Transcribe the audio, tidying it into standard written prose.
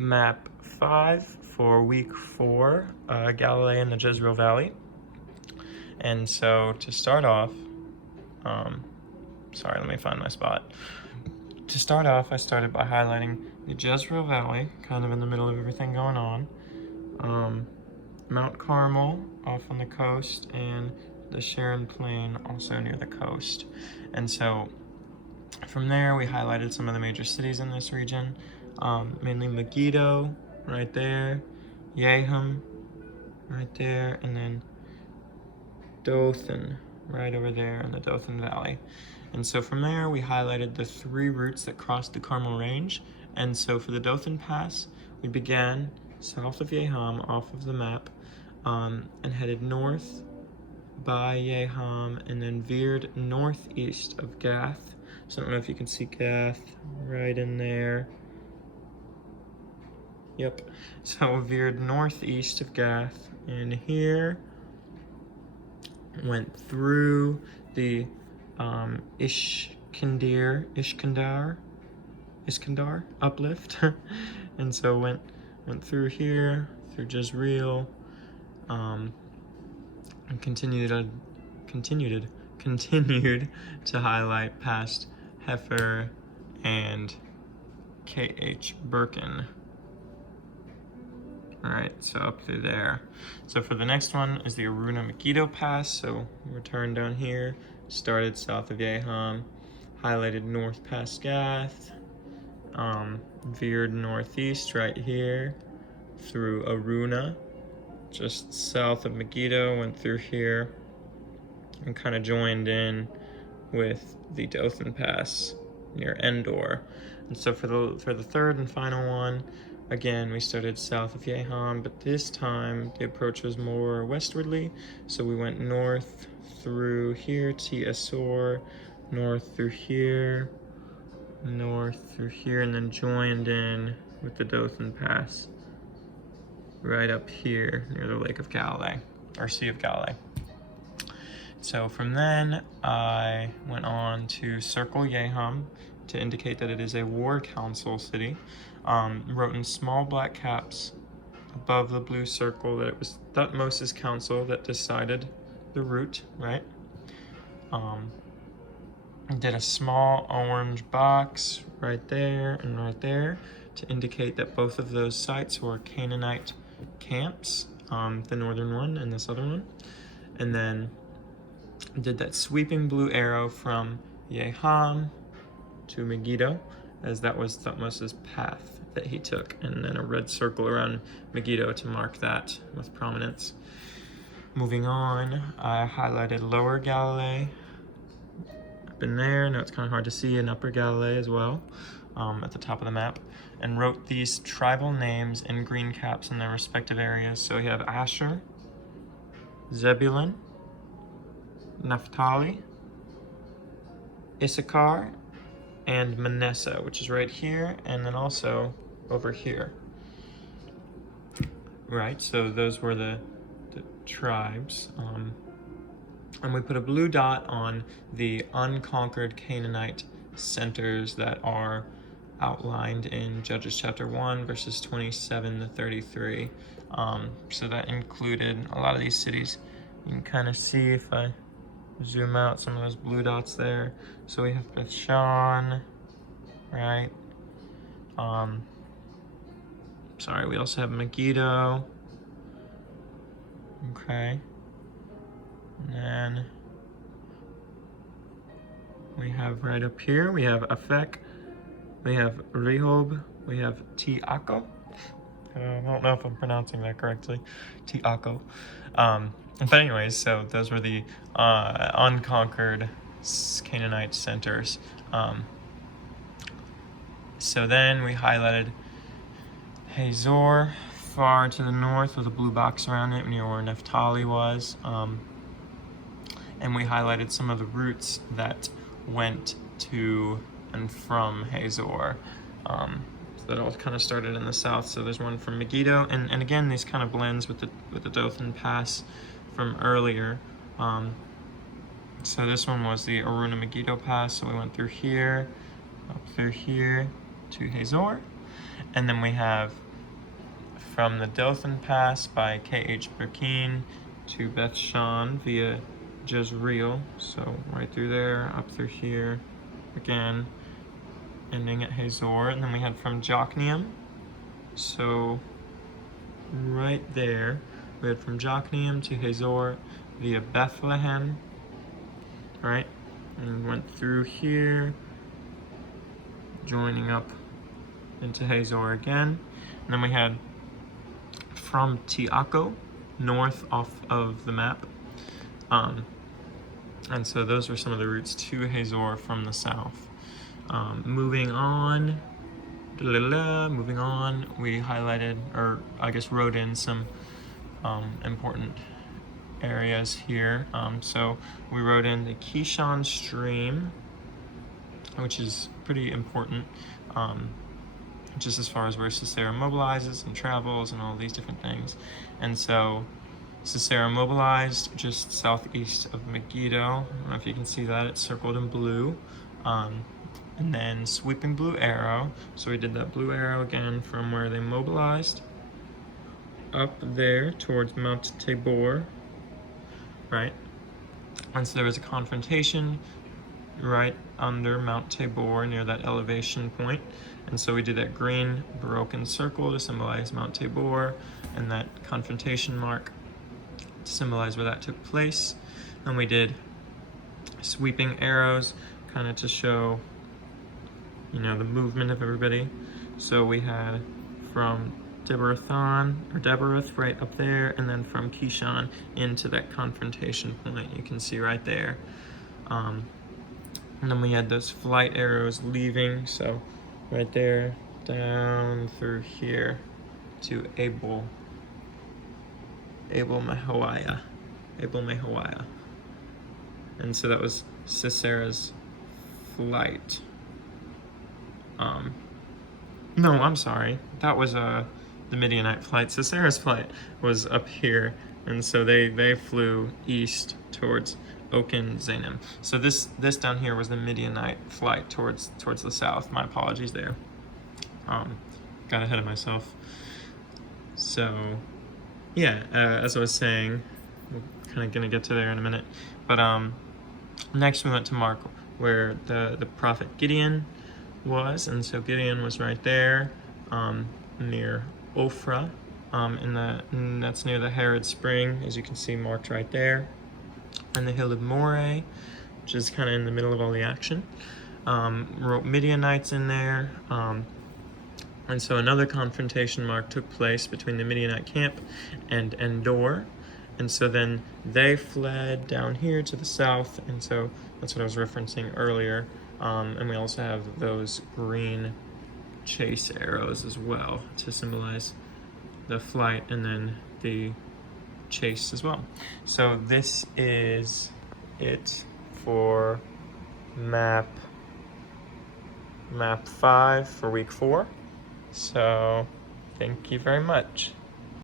Map 5 for week 4, Galilee and the Jezreel Valley. And so to start off, let me find my spot. To start off, I started by highlighting the Jezreel Valley, kind of in the middle of everything going on, Mount Carmel off on the coast, and the Sharon Plain also near the coast. And so from there, we highlighted some of the major cities in this region, mainly Megiddo, right there, Yaham, right there, and then Dothan, right over there in the Dothan Valley. And so from there, we highlighted the 3 routes that crossed the Carmel Range. And so for the Dothan Pass, we began south of Yaham off of the map, and headed north by Yaham, and then veered northeast of Gath. So I don't know if you can see Gath right in there. Yep. So veered northeast of Gath, and here went through the Iskandar uplift, and so went through here, through Jezreel, and continued to highlight past Heifer and KH Birkin. All right, so up through there. So for the next one is the Aruna Megiddo Pass. So returned down here, started south of Yaham, highlighted north past Gath, veered northeast right here through Aruna, just south of Megiddo, went through here, and kind of joined in with the Dothan Pass near Endor. And so for the third and final one, again, we started south of Yaham, but this time the approach was more westwardly. So we went north through here to Asor, north through here, and then joined in with the Dothan Pass right up here near the Lake of Galilee, or Sea of Galilee. So from then, I went on to circle Yaham to indicate that it is a war council city. Wrote in small black caps above the blue circle that it was Thutmose's council that decided the route, right? Did a small orange box right there and right there to indicate that both of those sites were Canaanite camps, the northern one and the southern one. And then did that sweeping blue arrow from Yaham to Megiddo, as that was Thutmose's path that he took, and then a red circle around Megiddo to mark that with prominence. Moving on, I highlighted Lower Galilee up in there. Now it's kind of hard to see in Upper Galilee as well, at the top of the map, and wrote these tribal names in green caps in their respective areas. So we have Asher, Zebulun, Naphtali, Issachar, and Manasseh, which is right here, and then also over here. Right, so those were the tribes. And we put a blue dot on the unconquered Canaanite centers that are outlined in Judges chapter 1, verses 27 to 33. So that included a lot of these cities. You can kind of see if I zoom out some of those blue dots there. So we have Bethshan, right? We also have Megiddo. Okay. And then we have right up here, we have Afek, we have Rehob, we have Tiako. I don't know if I'm pronouncing that correctly. Tiako. But anyways, so those were the unconquered Canaanite centers. So then we highlighted Hazor, far to the north with a blue box around it near where Naphtali was. And we highlighted some of the routes that went to and from Hazor. So that all kind of started in the south. So there's one from Megiddo, and again, these kind of blends with the Dothan Pass from earlier. So this one was the Aruna Megiddo Pass. So we went through here, up through here to Hazor, and then we have from the Dothan Pass by K.H. Burkeen to Beth Shan via Jezreel. So right through there, up through here, again, ending at Hazor. And then we had from Jokneam. So right there, we had from Jokneam to Hazor via Bethlehem, right? And went through here, joining up into Hazor again. And then we had from Tiaco, north off of the map. And so those were some of the routes to Hazor from the south. Moving on, we highlighted, or I guess wrote in some important areas here. So we wrote in the Kishon stream, which is pretty important, just as far as where Sisera mobilizes and travels and all these different things. And so Sisera mobilized just southeast of Megiddo. I don't know if you can see that, it's circled in blue. And then sweeping blue arrow. So we did that blue arrow again from where they mobilized up there towards Mount Tabor, right? And so there was a confrontation right under Mount Tabor near that elevation point. And so we did that green broken circle to symbolize Mount Tabor, and that confrontation mark to symbolize where that took place. And we did sweeping arrows kind of to show, you know, the movement of everybody. So we had from Deborah right up there, and then from Kishon into that confrontation point, you can see right there. And then we had those flight arrows leaving, so right there, down through here to Abel Mehoiah. And so that was Sisera's flight. No, I'm sorry. That was the Midianite flight. Sisera's flight was up here, and so they flew east towards Oken Zanim. So this down here was the Midianite flight towards the south. My apologies there. Got ahead of myself. So yeah, as I was saying, we're kind of gonna get to there in a minute. But next we went to Mark, where the prophet Gideon was, and so Gideon was right there, near Ophrah, and that's near the Herod Spring, as you can see marked right there, and the hill of Moreh, which is kind of in the middle of all the action. Wrote Midianites in there, and so another confrontation mark took place between the Midianite camp and Endor, and so then they fled down here to the south, and so that's what I was referencing earlier. And we also have those green chase arrows as well to symbolize the flight and then the chase as well. So this is it for map 5 for week 4. So thank you very much.